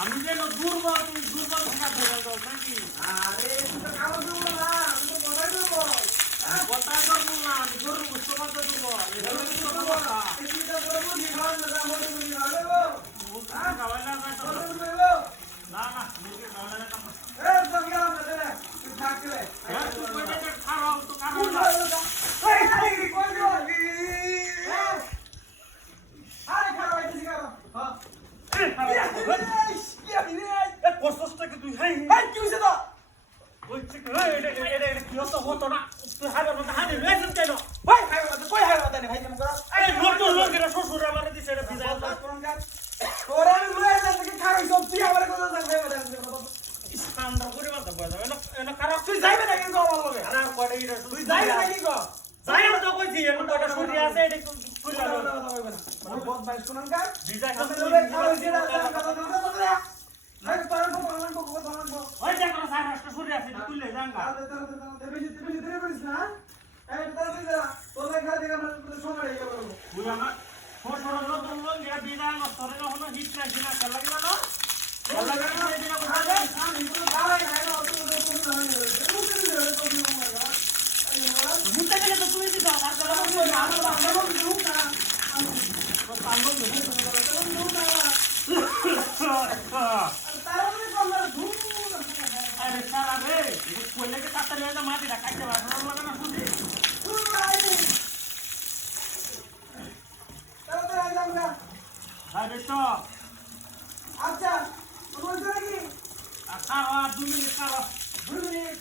আমি যেন দুর্বল তুমি দুর্বল থাকা ধরে দাও নাকি আরে তুই তো খাওয়া দেবো না তুই তো কথাই দেবো কথাই করবো না আমি গরু বুঝতে পারতে দেবো খাওয়াই না না না মুরগি খাওয়াই না খারাপ তো আচ্ছা তোমার কি খাওয়া 2 মিনিট খাওয়া 2 মিনিট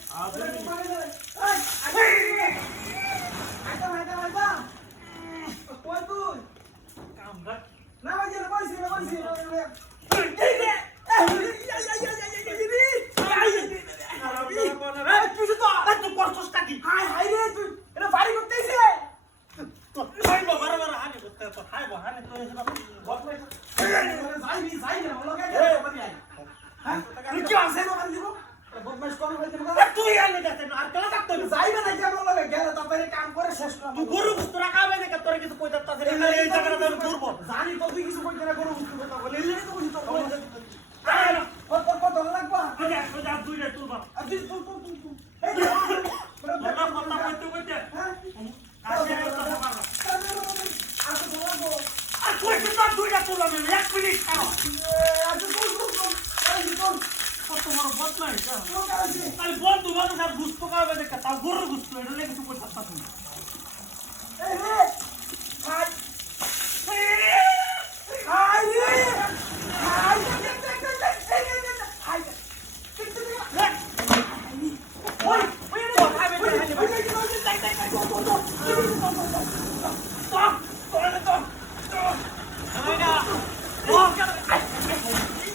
বন্ধু বান্ধব বুঝতে পারবে দেখা তাও গরুর বুঝতে এটা লেগে কিছু করতে পারতাম না।